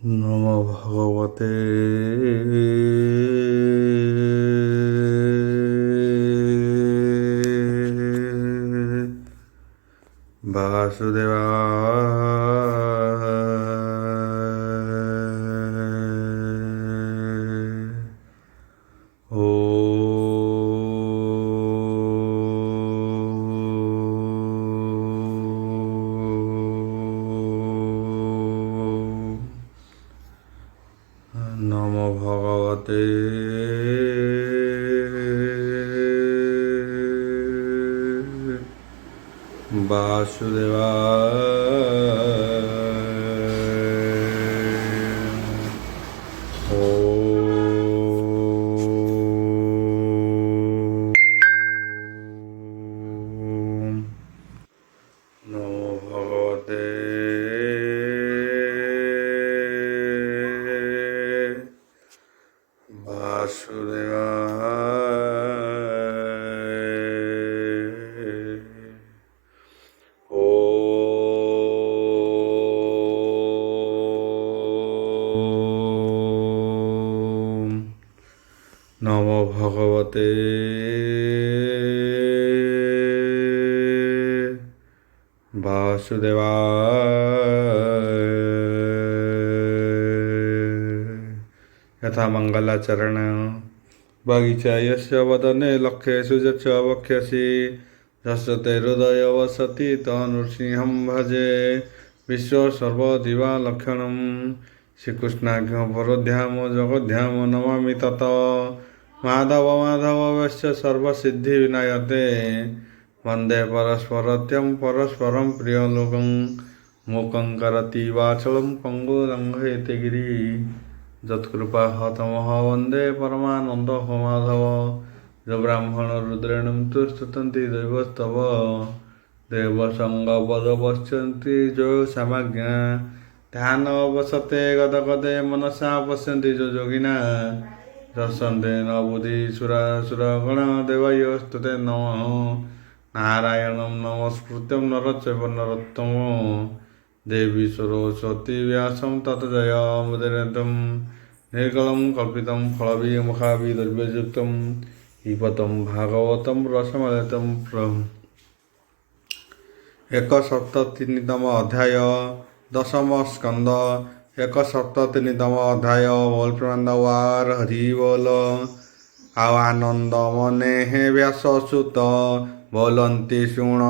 নমো ভগবতে বাসুদেবায়। নমো ভগবতে বাসুদেবায়। নমো ভগবতে নমো ভগবতে বাসুদেবায়। यथा मंगलाचरण बगीचा यस्य वदने लक्ष्येषु यच्च वक्ष्यसि यस्य ते हृदय वसति तनृसिंहं भजे विश्वसर्वदिवालक्षणं श्रीकृष्णाख्य परोध्याम जगध्याम नमामि तत् माधव माधवस्य सर्वसिद्धिविनायते वन्दे परस्परत्यं परस्परं प्रियलोकं मूकं करति वाचलं पङ्गुलङ्घयते गिरि যৎকৃপা হতমহ বন্দে পরমানন্দ মাধব য ব্রাহ্মণ রুদ্রেণ তুস্তন্তি দৈবস্তব দেব সঙ্গ পদ পশ্যন্তি জয় সামাজ্ঞা ধ্যান অবসতে গদ গদে মনসা পশ্যন্তি যোগিনা দর্শন্তে ন বুদ্ধি সুরগণ দেবয়োস্তুতে নমঃ নারায়ণং নমস্কৃত্যং নরচৈব নরোত্তম देवी सरस्वती व्यासं तत् जयमुदीरयन्तुं निर्गलं कल्पितं फलविमुखाभिर्व्यजुक्तं पिबतं भागवतं रसमयतं 173तम अध्याय दशम स्कंद 173तम अध्याय बोल प्रनंदवार हरि बोल आओ आनंद मने हे व्याससुत बोलंती शुण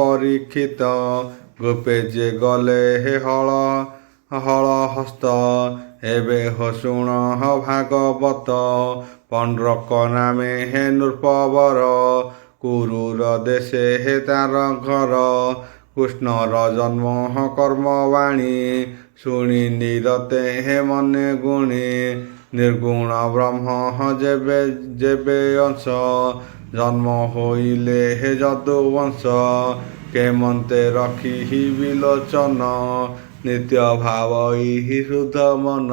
परीक्षित गोपे जे गले हे हल हस्त एबे हसुण भागवत पंड्रक नामे हे नृपवर कुरुर देशे हे तार घर कृष्णर जन्म कर्मवाणी शुणी निरते हे मने गुणी निर्गुण ब्रह्म जेबे जेबे अंश जन्म होइले हे जदुवंश केमंते रखी ही विलोचन नित्य भाव ही शुद्ध मन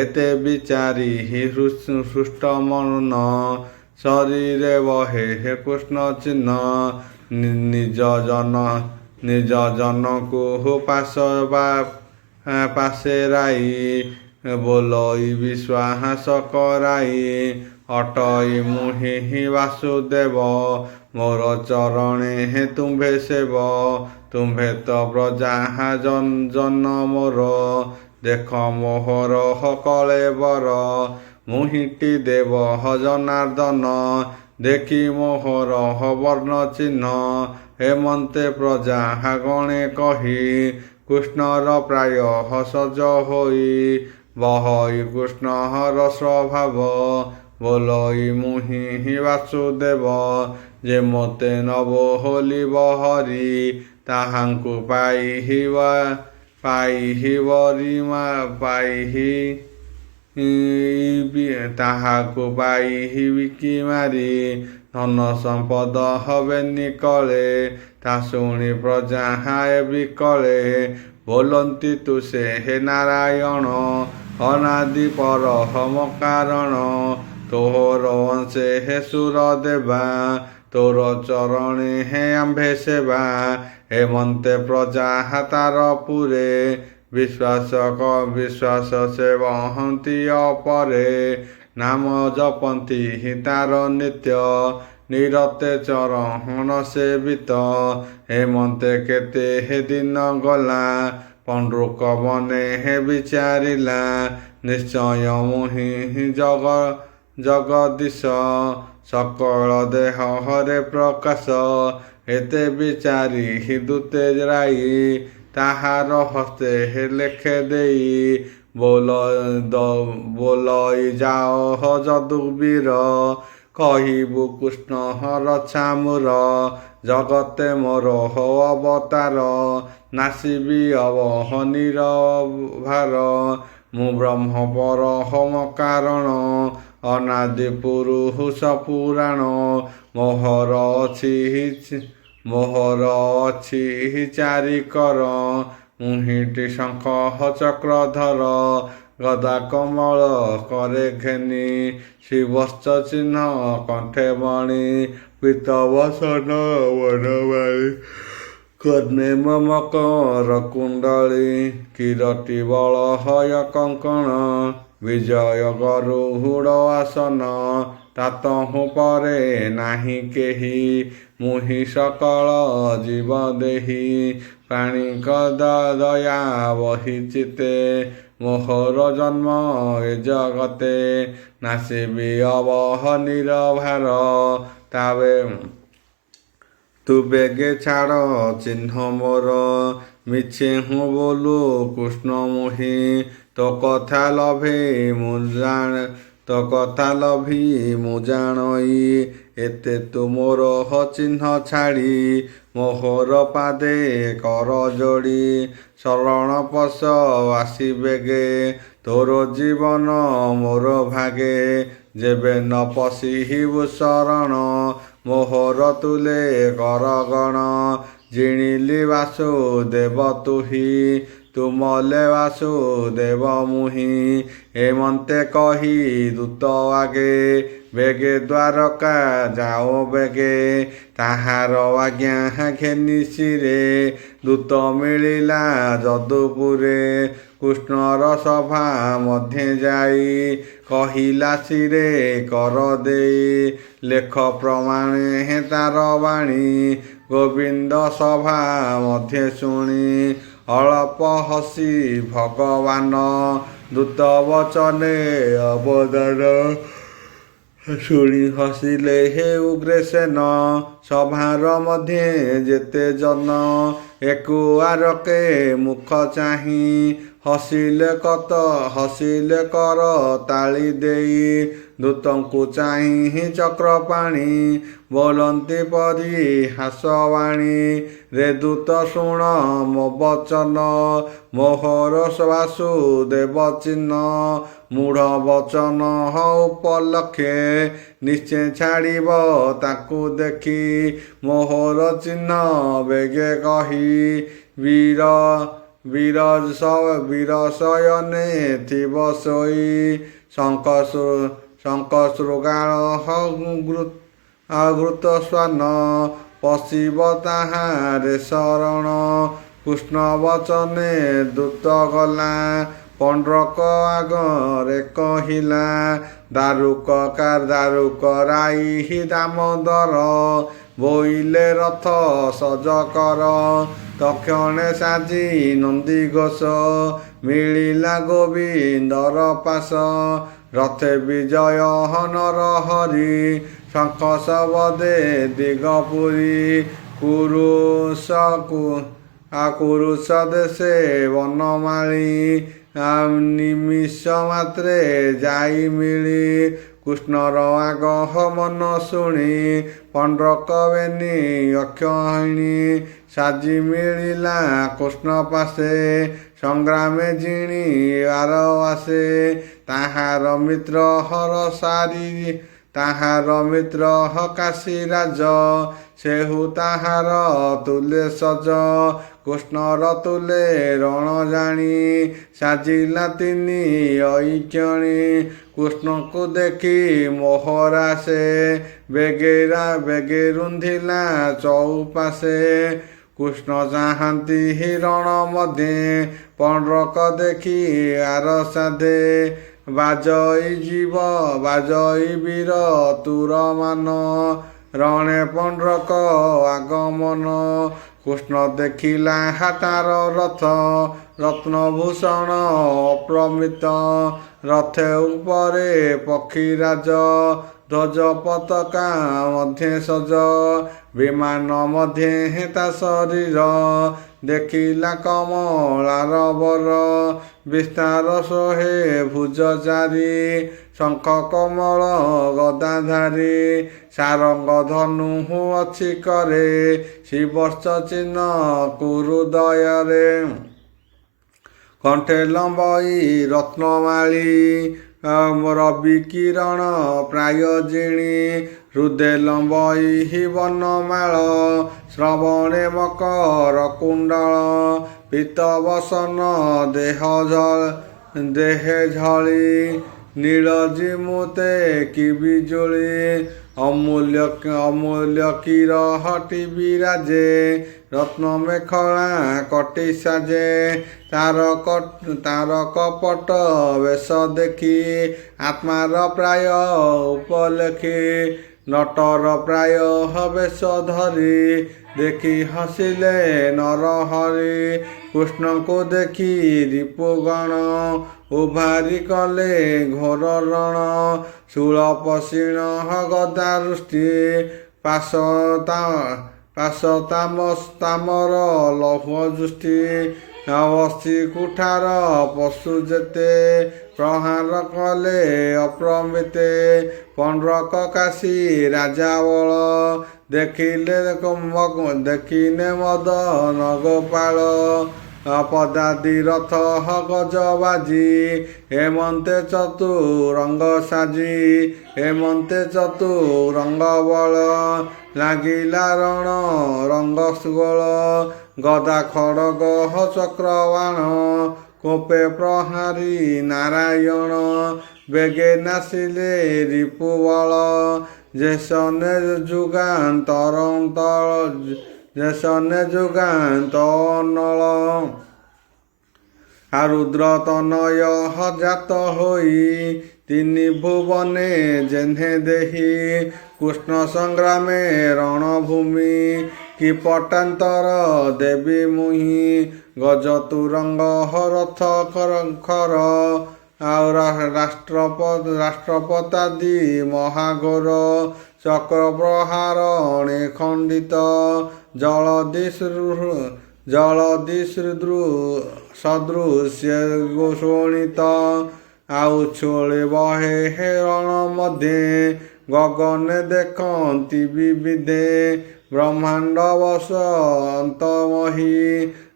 एते विचारी ही सृष्ट मन शरीरे वहे हे कृष्ण चिन्ह निज जन को पासे राई बोलई विश्वास कराई अटई मुहि वासुदेव मोर चरणे हे तुम्भे सेव तुम्भे तो ब्रजा जन मोर देख मोहर कले बर मुहिटी देव जनार्दन देखी मोहर वर्ण चिन्ह हेमंते प्रजा गणे कही कृष्णर प्राय सज होई बहई कृष्ण रस भाव बोलई मुहि वासुदेव जे मते नव होली बहरी ताहांकु ताहाकु पाइहि बिकी मारी धन संपद हवे निकले ता शुणी प्रजा हाय बिकले बोलंती तुसे हे नारायण ଅନାଦି ପରମ କାରଣ। ତୋହର ଅଂଶେ ହେ ସୁର ଦେବା, ତୋର ଚରଣେ ହେ ଆମ୍ଭେ ସେବା। ହେମନ୍ତେ ପ୍ରଜା ତାର ପୁରେ, ବିଶ୍ୱାସ ସେ ବହନ୍ତି ଅପରେ। ନାମ ଜପନ୍ତି ତାର ନିତ୍ୟ, ନିରତେ ଚରଣ ସେବିତ। ହେମନ୍ତେ କେତେ ହେ ଦିନ ଗଲା, ପଣ୍ଡୁକ ମନେ ହେ ବିଚାରିଲା। ନିଶ୍ଚୟ ମୁହିଁ ଜଗଦୀଶ, ସକଳ ଦେହ ହରେ ପ୍ରକାଶ। ଏତେ ବିଚାରି ଦୂତେ ରାଇ, ତାହାର ହସ୍ତେ ହେ ଲେଖେ ଦେଇ। ବୋଲଇ ଯାଅ ଯଦୁବୀର, କହିବୁ କୃଷ୍ଣ ରଛା ମୋର। ଜଗତେ ମୋର ଅବତାର, ନାସିବି ଅବହନିର ଭାର। ମୁଁ ବ୍ରହ୍ମ ପରମ କାରଣ, ଅନାଦି ପୁରୁଷ ପୁରାଣ। ମୋହର ଅଛି ଚାରିକର, ମୁହିଁଟି ଶଙ୍ଖ ଚକ୍ରଧର। ଗଦା କମଳ କରେ ଘେନି, ଶ୍ରୀବତ୍ସ ଚିହ୍ନ କଣ୍ଠେ ମଣି। ପୀତବସନ ବନମାଳି, କର୍ଣ୍ଣେ ମକର କୁଣ୍ଡଳୀ। କିରଟି ବଳହୟ କଙ୍କଣ, ବିଜୟ ଗରୁଡ଼ ଆସନ। ତାତହୁଁ ପରେ ନାହିଁ କେହି, ମୁହିଁ ସକଳ ଜୀବ ଦେହି। ପ୍ରାଣୀଙ୍କ ଦୟା ବହି ଚିତେ, ମୋହର ଜନ୍ମ ଏ ଜଗତେ। ନାସିବି ଅବହନିର ଭାର, ତୁ ବେଗେ ଛାଡ଼ ଚିହ୍ନ ମୋର। ମିଛେ ହୁଁ ବୋଲୁ କୃଷ୍ଣ ମୁହିଁ, ତୋ କଥା ଲଭି ମୁଁ ଜାଣଇ। ଏତେ ତୁ ମୋର ଚିହ୍ନ ଛାଡ଼ି, ମୋହର ପାଦେ କର ଯୋଡ଼ି। ଶରଣ ପଶ ଆସି ବେଗେ, ତୋର ଜୀବନ ମୋର ଭାଗେ। ଯେବେ ନ ପଶିବୁ ଶରଣ, ମୋହର ତୁଲେ କର ଗଣ। ଜିଣିଲି ବାସୁଦେବ ତୁହି, ତୁମଲେ ବାସୁଦେବ ମୁହିଁ। ହେମନ୍ତେ କହି ଦୂତ ଆଗେ, ବେଗେ ଦ୍ୱାରକା ଯାଅ ବେଗେ। ତାହାର ଆଜ୍ଞା ଘେନି ଶିରେ, ଦୂତ ମିଳିଲା ଯଦୁପୁରେ। କୃଷ୍ଣର ସଭା ମଧ୍ୟେ ଯାଇ, କହିଲା ଶିରେ କର ଦେଇ। ଲେଖ ପ୍ରମାଣେ ତାର ବାଣୀ, ଗୋବିନ୍ଦ ସଭା ମଧ୍ୟେ ଶୁଣି। ଅଳପ ହସି ଭଗବାନ, ଦୂତ ବଚନେ ଅବଦାନ। ଶୁଣି ହସିଲେ ହେ ଉଗ୍ରସେନ, ସଭାର ମଧ୍ୟେ ଯେତେ ଜନ। ଏକୁଆରକେ ମୁଖ ଚାହିଁ, ହସିଲେ କର ତାଳି ଦେଇ। ଦୂତଙ୍କୁ ଚାହିଁ ଚକ୍ରପାଣି, ବୋଲନ୍ତି ପରିହାସବାଣୀ। ରେ ଦୂତ ଶୁଣ ମୋ ବଚନ, ମୋହର ବାସୁଦେବ ଚିହ୍ନ। ମୂଢ଼ ବଚନ ଉପଲକ୍ଷେ, ନିଶ୍ଚେ ଛାଡ଼ିବ ତାକୁ ଦେଖି। ମୋହର ଚିହ୍ନ ବେଗେ କହି, ବୀର ଶୟନେ ଥିବ ଶୋଇ। ଶଙ୍ଖ ଶୃଗାଳ ଘୃତ ଶ୍ୱାନ, ପଶିବ ତାହାରେ ଶରଣ। କୃଷ୍ଣ ବଚନେ ଦୂତ ଗଲା, ପଣ୍ଡ୍ରକ ଆଗରେ କହିଲା। ଦାରୁକ ରାଇ ଦାମୋଦର, ବୋଇଲେ ରଥ ସଜ କର। ତକ୍ଷଣେ ସାଜି ନନ୍ଦିଘୋଷ, ମିଳିଲା ଗୋବିନ୍ଦର ପାଶ। ରଥେ ବିଜୟ ନରହରି, ଶଙ୍ଖ ଶବଦେ ଦିଗପୁରୀ। କୁରୁଷ ଦେଶେ ବନମାଳି, ନିମିଷ ମାତ୍ରେ ଯାଇ ମିଳି। କୃଷ୍ଣର ଆଗମନ ଶୁଣି, ପଣ୍ଡ୍ରକ ବେନି ଅକ୍ଷୟଣୀ। ସାଜି ମିଳିଲା କୃଷ୍ଣ ପାଶେ, ସଂଗ୍ରାମେ ଜିଣି ବାର ଆସେ। ତାହାର ମିତ୍ର ତାହାର ମିତ୍ର କାଶୀରାଜ ସେହୁ ତାହାର ତୁଲେ ସଜ କୃଷ୍ଣର ତୁଲେ ରଣ ଜାଣି ସାଜିଲା ତିନି ଐକ୍ଷଣୀ କୃଷ୍ଣଙ୍କୁ ଦେଖି ମୋହରା ସେ ବେଗେ ରୁନ୍ଧିଲା ଚଉପାଶେ କୃଷ୍ଣ ଚାହାନ୍ତି ହିରଣ ମଧ୍ୟେ ପଣ୍ଡ୍ରକ ଦେଖି ଆର ସାଧେ ବାଜଇ ବୀର ତୁରମାନ ରଣେ ପଣ୍ଡ୍ରକ ଆଗମନ କୃଷ୍ଣ ଦେଖିଲା ହାତାର ରଥ ରତ୍ନଭୂଷଣ ଅପ୍ରମିତ ରଥେ ଉପରେ ପକ୍ଷୀରାଜ ଧ୍ୱଜ ପତାକା ମଧ୍ୟେ ସଜ ବିମାନ ମଧ୍ୟେ ତା ଶରୀର ଦେଖିଲା କମଳାର ବର ବିସ୍ତାର ଶୋହେ ଭୁଜ ଚାରି ଶଙ୍ଖ କମଳ ଗଦାଧାରୀ ସାରଙ୍ଗ ଧନୁ ଅଛି କରେ ଶିବର୍ଷ ଚିହ୍ନ କୁରୁ ଦୟରେ କଣ୍ଠେ ଲମ୍ବଇ ରତ୍ନମାଳୀ ରବି କିରଣ ପ୍ରାୟ ଜିଣି ହୃଦେ ଲମ୍ବଇ ବନମାଳ ଶ୍ରବଣେ ମକର କୁଣ୍ଡଳ ପୀତ ବସନ ଦେହେ ଝଳି ନୀଳଜି ମୁତେ କି ବିଜୁଳି ଅମୂଲ୍ୟ କିର ହଟି ବିରାଜେ ରତ୍ନ ମେଖଳା କଟି ସାଜେ ତାର କପଟ ବେଶ ଦେଖି ଆତ୍ମାର ପ୍ରାୟ ଉପଲେଖି ନଟର ପ୍ରାୟ ବେଶ ଧରି ଦେଖି ହସିଲେ ନରହରି କୃଷ୍ଣଙ୍କୁ ଦେଖି ରିପୁଗଣ ଉଭାରି କଲେ ଘୋର ରଣ ଶୂଳ ପଶିଣ ଗଦା ରୁଷ୍ଟି ପାଶ ଲୌହ ଦୃଷ୍ଟି ଅବସ୍ଥି କୁଠାର ପଶୁ ଯେତେ ପ୍ରହାର କଲେ ଅପ୍ରମିତେ ପଣ୍ଡ୍ରକ କାଶୀ ରାଜାବଳ ଦେଖିନେ ମଦନ ଗୋପାଳ ପଦାଦି ରଥ ଗଜବାଜି ହେମନ୍ତେ ଚତୁରଙ୍ଗ ସାଜି ହେମନ୍ତେ ଚତୁରଙ୍ଗ ବଳ ଲାଗିଲା ରଣ ରଙ୍ଗ ସୁଗୋଳ ଗଦା ଖଡ଼ଗ ଚକ୍ରବାଣ କୋପେ ପ୍ରହାରୀ ନାରାୟଣ ବେଗେ ନାସିଲେ ରିପୁବଳ ଯେସନେ ଯୁଗାନ୍ତନଳ ରୁଦ୍ର ତନୟ ଜାତ ହୋଇ ତିନି ଭୁବନେ ଜେହ୍ନେ ଦେହି କୃଷ୍ଣ ସଂଗ୍ରାମେ ରଣଭୂମି କି ପଟାନ୍ତର ଦେବୀ ମୁହିଁ ଗଜ ତୁରଙ୍ଗ ରଥ ଖର ଆଉ ରାଷ୍ଟ୍ରପତାଦି ମହାଘୋର ଚକ୍ର ପ୍ରହାର ଅଣେ ଖଣ୍ଡିତ ଜଳଦି ସଦୃଶ୍ୟ ଶୋଣିତ ଆଉ ଛୋଳେ ବହେ ହେରଣ ମଧ୍ୟେ ଗଗନେ ଦେଖନ୍ତି ବିବିଧେ ବ୍ରହ୍ମାଣ୍ଡ ବସ ଅନ୍ତମହି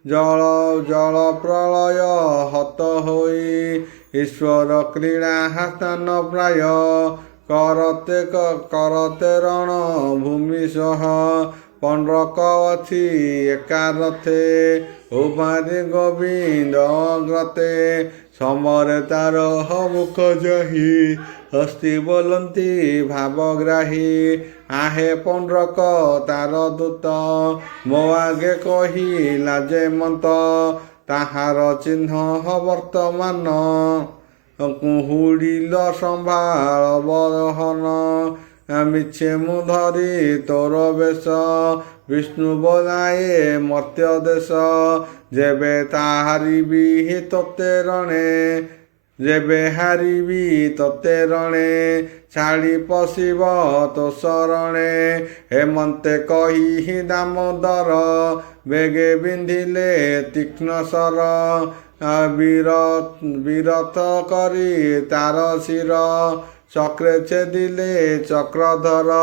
ଜଳ ପ୍ରଳୟ ହତ ହୋଇ ଈଶ୍ୱର କ୍ରୀଡ଼ା ସ୍ଥାନ ପ୍ରାୟ କରତେ ରଣ ଭୂମି ସହ ପଣ୍ଡ୍ରକ ଅଛି ଏକାରଥେ ଉଭାରି ଗୋବିନ୍ଦ ଅଗ୍ରତେ ସମରେ ତାର ମୁଖ ଯାହି ହସ୍ତି ବୋଲନ୍ତି ଭାବଗ୍ରାହୀ ଆହେ ପଣ୍ଡ୍ରକ ତାର ଦୂତ ମୋ ଆଗେ କହିଲା ଯେ ମନ୍ତ ତାହାର ଚିହ୍ନ ବର୍ତ୍ତମାନ କୁହୁଡ଼ିଲ ସମ୍ଭାଳ ବରହନ ମିଛେ ମୁଁ ଧରି ତୋର ବେଶ ବିଷ୍ଣୁ ବୋଲାଏ ମର୍ତ୍ତ୍ୟ ଦେଶ ଯେବେ ହାରିବି ତୋତେ ରଣେ ଛାଡ଼ି ପଶିବ ତୋ ଶରଣେ ହେମନ୍ତେ କହି ଦାମୋଦର ବେଗେ ବିନ୍ଧିଲେ ତୀକ୍ଷ୍ଣ ସର ବିରତ କରି ତାର ଶିର ଚକ୍ରେ ଛେଦିଲେ ଚକ୍ରଧର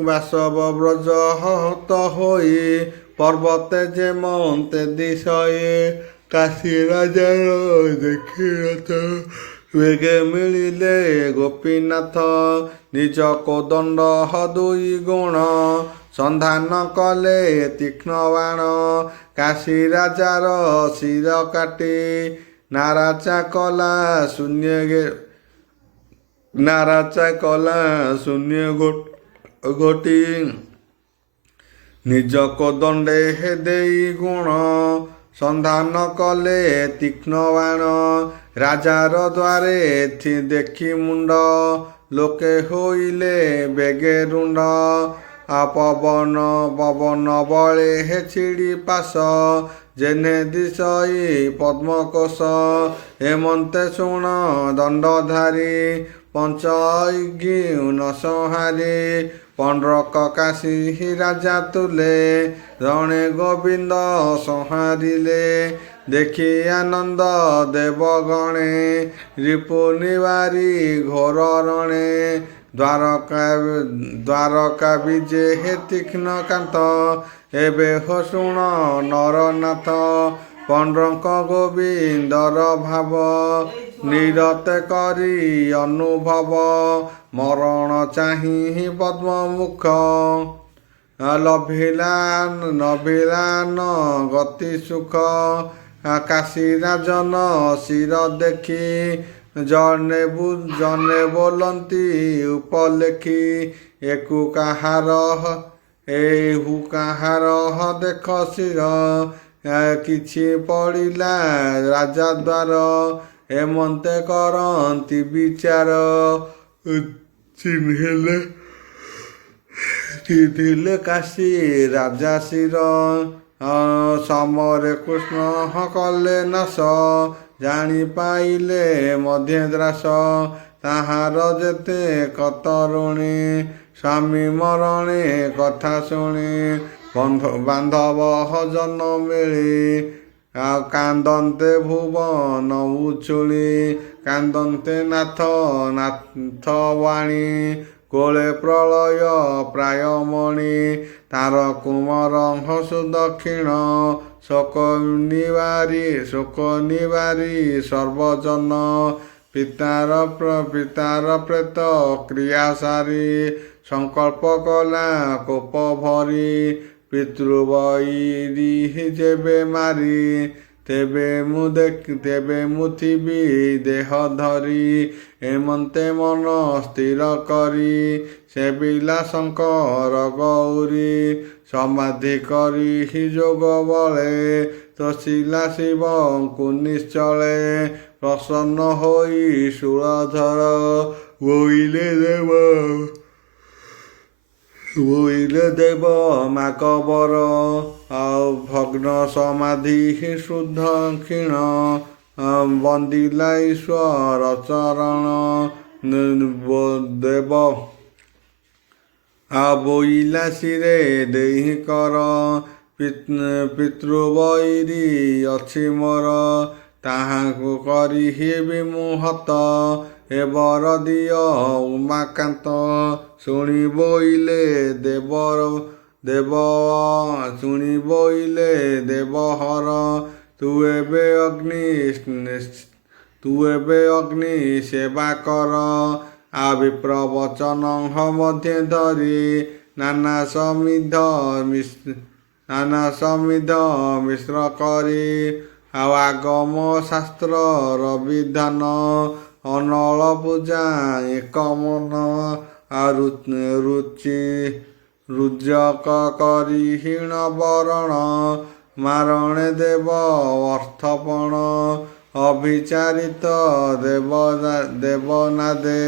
ବାସବ ବ୍ରଜ ହତ ହୋଇ ପର୍ବତେ ଯେମନ୍ତେ ଦିଶଏ କାଶୀ ରାଜାର ଦେଖିରଥ ବେଗେ ମିଳିଲେ ଗୋପୀନାଥ ନିଜ କୋଦଣ୍ଡ ଦୁଇ ଗୁଣ ସନ୍ଧାନ କଲେ ତୀକ୍ଷ୍ଣ ବାଣ କାଶୀ ରାଜାର ଶିର କାଟି ନାରାଚା କଲା ଶୂନ୍ୟ ଗୋଟି ନିଜ କୋଦଣ୍ଡେ ଦେଇ ଗୁଣ ସନ୍ଧାନ କଲେ ତୀକ୍ଷ୍ଣ ବାଣ ରାଜାର ଦ୍ୱାରେ ଦେଖି ମୁଣ୍ଡ ଲୋକେ ହୋଇଲେ ବେଗେ ରୁଣ୍ଡ ପବନ ବଳେ ଛିଡ଼ି ପାଶ ଜେନେ ଦିଶଇ ପଦ୍ମକୋଷ ହେମନ୍ତେ ଶୁଣ ଦଣ୍ଡଧାରୀ ପଞ୍ଚଇଗି ନସହାରୀ ପଣ୍ଡ୍ରକ କାଶୀ ରାଜା ତୁଲେ ରଣେ ଗୋବିନ୍ଦ ସଂହାରିଲେ ଦେଖି ଆନନ୍ଦ ଦେବଗଣେ ରିପୁ ନିବାରି ଘୋର ରଣେ ଦ୍ୱାରକା ବିଜେ ହେ ତୀକ୍ଷ୍ଣ କାନ୍ତ ଏବେ ହୋ ଶୁଣ ନରନାଥ ପଣ୍ଡ୍ରଙ୍କ ଗୋବିନ୍ଦର ଭାବ ନିରତେ କରି ଅନୁଭବ ମରଣ ଚାହିଁ ପଦ୍ମମୁଖ ଲଭିଲାନ ଗତି ସୁଖ କାଶୀ ରାଜନ ଶିର ଦେଖି ଜନେ ବୋଲନ୍ତି ଉପଲେଖି ଏହୁ କାହାର ଦେଖ ଶିର କିଛି ପଡ଼ିଲା ରାଜା ଦ୍ୱାର ହେମନ୍ତେ କରନ୍ତି ବିଚାର ଚିହ୍ନିଲେ କାଶୀ ରାଜା ଶିର ସମରେ କୃଷ୍ଣ କଲେ ନାଶ ଜାଣି ପାଇଲେ ମଧ୍ୟଦ୍ରାସ ତାହାର ଯେତେ କତରୁଣୀ ସ୍ୱାମୀ ମରଣେ କଥା ଶୁଣି ବାନ୍ଧବ ଜନ ମିଳି କାନ୍ଦନ୍ତେ ଭୁବନ ଉଛୁଳି କାନ୍ଦନ୍ତେ ନାଥ ବାଣୀ କୋଳେ ପ୍ରଳୟ ପ୍ରାୟ ମଣି ତାର କୁମର ସୁଦକ୍ଷିଣ ଶୋକ ନିବାରି ସର୍ବଜନ ପିତାର ପ୍ରେତ କ୍ରିୟା ସାରି ସଂକଳ୍ପ କଲା କୋପ ଭରି ପିତୃବୈରୀ ଯେବେ ମାରି ତେବେ ମୁଁ ଥିବି ଦେହ ଧରି ହେମନ୍ତେ ମନ ସ୍ଥିର କରି ସେବିଲା ଶଙ୍କର ଗୌରୀ ସମାଧି କରି ଯୋଗ ବଳେ ତୋଷିଲା ଶିବଙ୍କୁ ନିଶ୍ଚଳେ ପ୍ରସନ୍ନ ହୋଇ ଶୂଳଧର ବୋଇଲେ ଦେବ ମାକବର ଭଗ୍ନ ସମାଧି ଶୁଦ୍ଧ କ୍ଷୀଣ ବନ୍ଦିଲା ଈଶ୍ୱର ଚରଣ ଦେବ ବୋଇଲା ଶିରେ ଦେଇ କର ପିତୃବୈରୀ ଅଛି ମୋର ତାହାକୁ କରିହେବି ମୁଁ ହତ ଏବର ଦିଅ ଉମାକାନ୍ତ ଶୁଣି ବୋଇଲେ ଦେବହର ତୁ ଏବେ ଅଗ୍ନି ସେବା କର ବିପ୍ରବଚନ ମଧ୍ୟେ ଧରି ନାନା ସମିଧ ମିଶ୍ର କରି ଆଗମ ଶାସ୍ତ୍ରର ବିଧାନ ଅନଳ ପୂଜା ଏକ ମନ ରୁଜକ କରି ହୀନ ବରଣ ମାରଣେ ଦେବ ଅର୍ଥପଣ ଅଭିଚାରିତ ଦେବନାଦେ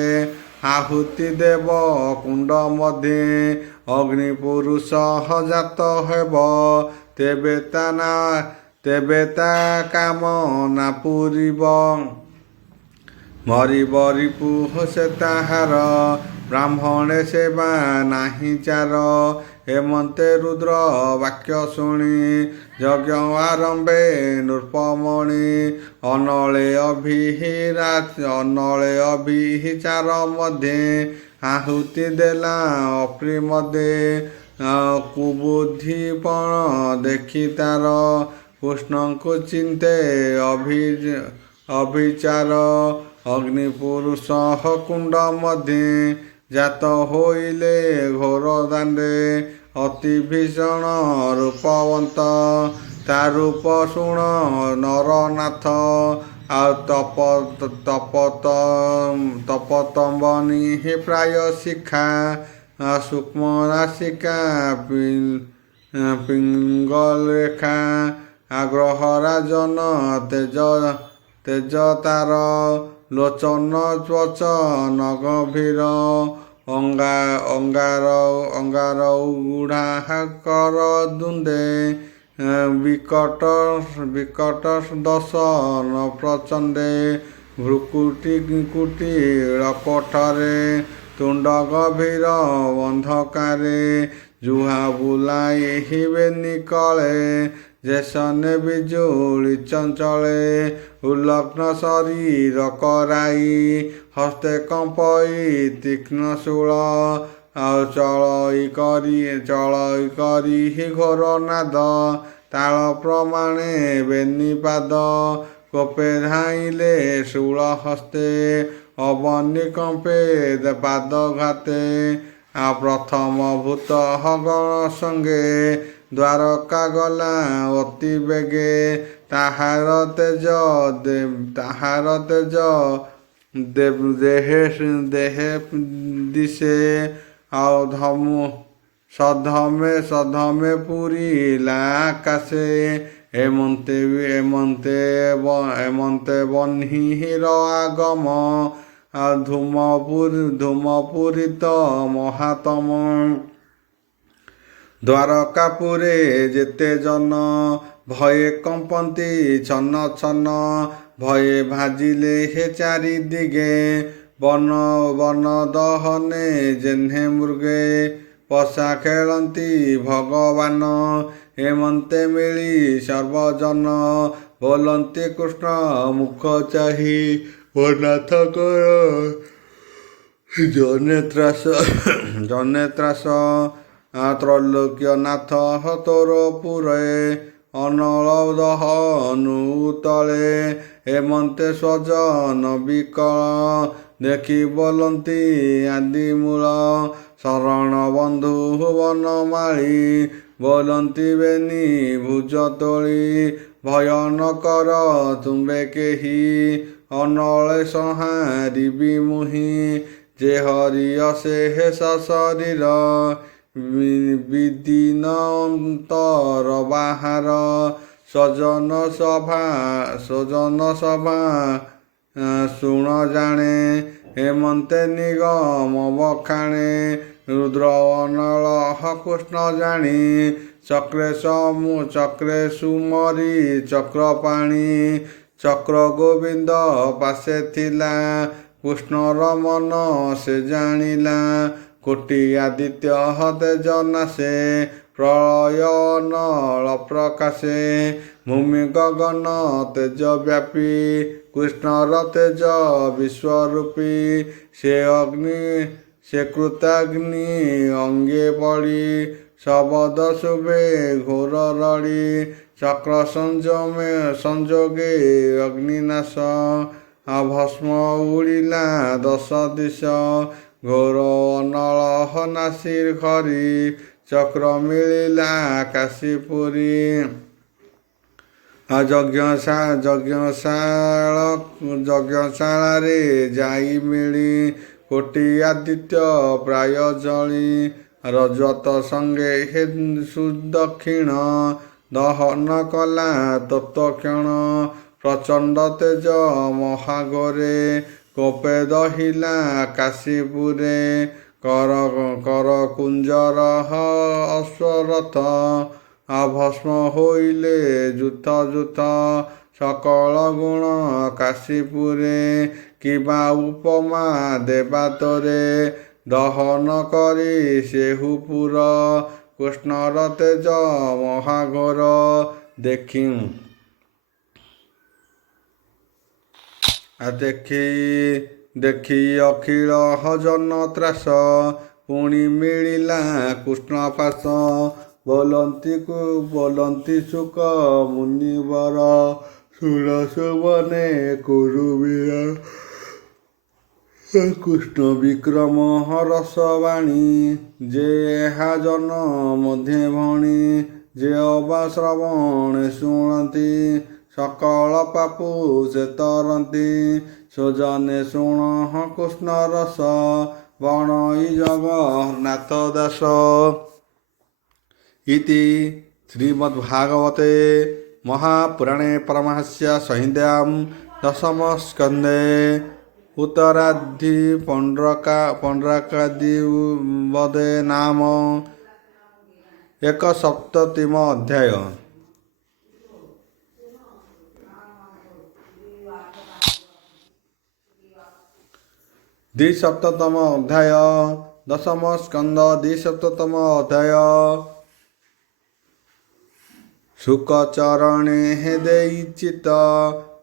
ଆହୁତି ଦେବ କୁଣ୍ଡ ମଧ୍ୟେ ଅଗ୍ନି ପୁରୁଷ ଜାତ ହେବ ତେବେ ତା କାମ ନା ପୁରିବ ମରିବ ରିପୁ ସେ ତାହାର ବ୍ରାହ୍ମଣେ ସେବା ନାହିଁ ଚାର ହେମନ୍ତେ ରୁଦ୍ର ବାକ୍ୟ ଶୁଣି ଯଜ୍ଞ ଆରମ୍ଭେ ନୃପମଣି ଅନଳେ ଅଭିଚାର ମଧ୍ୟେ ଆହୁତି ଦେଲା ଅପ୍ରିମଦେ କୁବୁଦ୍ଧିପଣ ଦେଖି ତାର କୃଷ୍ଣଙ୍କୁ ଚିନ୍ତେ ଅଭିଚାର ଅଗ୍ନିପୁରୁଷ କୁଣ୍ଡ ମଧ୍ୟେ ଜାତ ହୋଇଲେ ଘୋର ଦାଣ୍ଡେ ଅତି ଭୀଷଣ ରୂପବନ୍ତ ତା ରୂପ ଶୁଣ ନରନାଥ ଆଉ ତପତମ୍ବନି ପ୍ରାୟ ଶିଖା ସୂକ୍ଷ୍ମ ରାଶିକା ପିଙ୍ଗଲେଖା ଆଗ୍ରହ ରାଜନ ତେଜ ତାର ଲୋଚନ ତ୍ୱଚନ ଗଭୀର ଅଙ୍ଗାର ଉଗୁଢା କର ଦୁନ୍ଦେ ବିକଟ ଦଶନ ପ୍ରଚଣ୍ଡେ ଭ୍ରୁକୁଟି କୁଟିଳ କୋଠରେ ତୁଣ୍ଡ ଗଭୀର ଅନ୍ଧକାରେ ଜୁହା ବୁଲାଇବେ ନିକଳେ ଯେସନେ ବିଜୁଳି ଚଞ୍ଚଳେ ଉଲ୍ଲଗ୍ନ ଶରୀର କରାଇ ହସ୍ତେ କମ୍ପଇ ତୀକ୍ଷ୍ଣ ଶୂଳ ଆଉ ଚଳଇ କରି ଘୋର ନାଦ ତାଳ ପ୍ରମାଣେ ବେନିପାଦ କୋପେ ଧାଇଁଲେ ଶୂଳ ହସ୍ତେ ଅବନି କମ୍ପେ ପାଦ ଘାତେ ପ୍ରଥମ ଭୂତ ହଗଣ ସଙ୍ଗେ ଦ୍ୱାରକା ଗଲା ଅତି ବେଗେ ତାହାର ତେଜ ଦେହେ ଦିଶେ ଆଉ ସଧମେ ପୁରିଲା ଆକାଶେ ଏମନ୍ତେ ବହ୍ନିର ଆଗମ ଧୂମପୁରିତ ମହାତମ ଦ୍ୱାରକାପୁରେ ଯେତେ ଜନ ଭୟେ କମ୍ପନ୍ତି ଛନ ଛନ ଭୟେ ଭାଜିଲେ ହେ ଚାରି ଦିଗେ ବନ ଦହନେ ଯେହ୍ନେ ମୃଗେ ପଶା ଖେଳନ୍ତି ଭଗବାନ ଏମନ୍ତେ ମିଳି ସର୍ବଜନ ବୋଲନ୍ତି କୃଷ୍ଣ ମୁଖ ଚାହି ଓ ନାଥଙ୍କର ଜନେ ତ୍ରାସ ତ୍ରୈଲୋକ୍ୟନାଥ ତୋର ପୁରେ ଅନଳ ଦହନୁ ତଳେ ଏମନ୍ତେ ସ୍ୱଜନ ବିକଳ ଦେଖି ବୋଲନ୍ତି ଆଦିମୂଳ ଶରଣ ବନ୍ଧୁ ବନମାଳି ବୋଲନ୍ତି ବେନି ଭୁଜ ତୋଳି ଭୟ ନ କର ତୁମ୍ଭେ କେହି ଅନଳେ ସଂହାରିବି ମୁହିଁ ଯେ ହରି ଅଶେଷ ଶରୀର ବିଦିନ ଅନ୍ତର ବାହାର ସ୍ୱଜନ ସଭା ଶୁଣ ଜାଣେ ହେମନ୍ତେ ନିଗମ ବଖାଣେ ରୁଦ୍ର ଅନଳ କୃଷ୍ଣ ଜାଣି ଚକ୍ରେ ସୁମରି ଚକ୍ରପାଣି ଚକ୍ର ଗୋବିନ୍ଦ ପାଶେ ଥିଲା କୃଷ୍ଣର ମନ ସେ ଜାଣିଲା କୋଟି ଆଦିତ୍ୟ ତେଜ ନାଶେ ପ୍ରଳୟ ନଳ ପ୍ରକାଶେ ଭୂମି ଗଗନ ତେଜ ବ୍ୟାପୀ କୃଷ୍ଣର ତେଜ ବିଶ୍ୱରୂପୀ ସେ କୃତାଗ୍ନି ଅଙ୍ଗେ ପଡ଼ି ଶବଦ ଶୁଭେ ଘୋର ରଡ଼ି ଚକ୍ର ସଂଯୋଗେ ଅଗ୍ନିନାଶ ଭସ୍ମ ଉଡ଼ିଲା ଦଶ ଦିଶ ଘୋର ଅନଳ ନାସିର ଖରି ଚକ୍ର ମିଳିଲା କାଶୀପୁରୀ ଯଜ୍ଞଶାଳାରେ ଯାଇ ମିଳି କୋଟି ଆଦିତ୍ୟ ପ୍ରାୟ ଜଳି ରଜତ ସଙ୍ଗେ ହେ ସୁଦକ୍ଷିଣ ଦହନ କଲା ତତ୍କ୍ଷଣ ପ୍ରଚଣ୍ଡ ତେଜ ମହାଘୋରେ କୋପେ ଦହିଲା କାଶୀପୁରେ କର କୁଞ୍ଜର ଅଶ୍ୱରଥ ଭସ୍ମ ହୋଇଲେ ଯୁଥ ସକଳ ଗୁଣ କାଶୀପୁରେ କିବା ଉପମା ଦେବା ତୋରେ ଦହନ କରି ସେହୁପୁର କୃଷ୍ଣର ତେଜ ମହାଘୋର ଦେଖି ଅଖିଳ ଜନ ତ୍ରାସ ପୁଣି ମିଳିଲା କୃଷ୍ଣ ପାଶ ବୋଲନ୍ତି ଶୁକ ମୁନିବର ଶୁଣ ଶୋଭନେ କୁରୁବୀର କୃଷ୍ଣ ବିକ୍ରମ ହରସବାଣୀ ଯେ ଏହା ଜନ ମଧ୍ୟ ଭଣୀ ଯେ ଅବା ଶ୍ରବଣେ ଶୁଣନ୍ତି ସକଳ ପାପୁ ସେ ତରନ୍ତି ସୋଜନେ ଶୁଣ କୃଷ୍ଣ ରସ ବଣଇ ଜଗନ୍ନାଥ ଦାସ। ଇତି ଶ୍ରୀମଦ୍ଭାଗବତେ ମହାପୁରାଣେ ପାରମହଂସ୍ୟ ସଂହିତାयां ଦଶମସ୍କନ୍ଧେ ଉତ୍ତରାର୍ଦ୍ଧେ ପଣ୍ଡ୍ରାକାଦିବଦେ ନାମ ଏକସପ୍ତତିମ ଅଧ୍ୟାୟ। ଦ୍विସପ୍ତତମ ଅଧ୍ୟାୟ। ଦଶମ ସ୍କନ୍ଧ ଦ୍ବିସପ୍ତତମ ଅଧ୍ୟାୟ। ଶୁକଚରଣେ ଦେଇ ଚିତ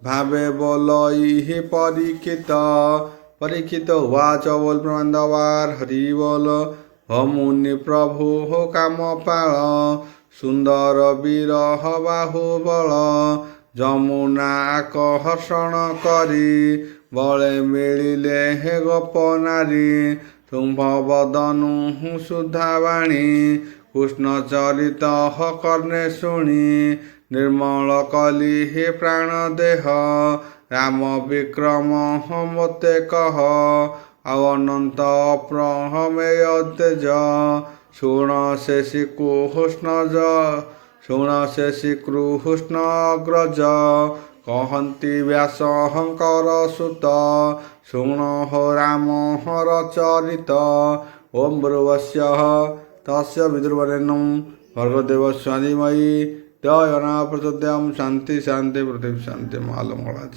ଭାବେ ବୋଲଇ ପରୀକ୍ଷିତ ଉବାଚ ବୋଲ ବ୍ରହ୍ମାଣ୍ଡବାର ହରି ବୋଲ ହୋ ମୁନି ପ୍ରଭୁ ହୋ କାମପାଳ ସୁନ୍ଦର ବିରହ ବାହୁବଳ ଯମୁନା ଆକର୍ଷଣ କରି ବଳେ ମିଳିଲେ ହେ ଗୋପ ନାରୀ ତୁମ୍ଭ ବଦନୁ ସୁଧାବାଣୀ କୃଷ୍ଣ ଚରିତ କର୍ଣ୍ଣେ ଶୁଣି ନିର୍ମଳ କଲି ହେ ପ୍ରାଣ ଦେହ ରାମ ବିକ୍ରମ ମୋତେ କହ ଆଉ ଅନନ୍ତ ପ୍ରମେୟ ତେଜ ଶୁଣ ସେ ଶ୍ରୀକୃଷ୍ଣ ଅଗ୍ରଜ କହନ୍ତି ବ୍ୟାସଙ୍କର ସୁତ ଶୁଣ ହୋ ରାମ ହର ଚରିତ ଓಂ ଭୃବସ୍ୟ ତସ୍ୟ ବିଦୁର୍ବରେଣ୍ୟଂ ଭର୍ଗଦେବସ୍ୟ ଧୀମହି धियो यो न प्रचोदयात्। शांति शांति पृथ्वी शांति महामंगलात्।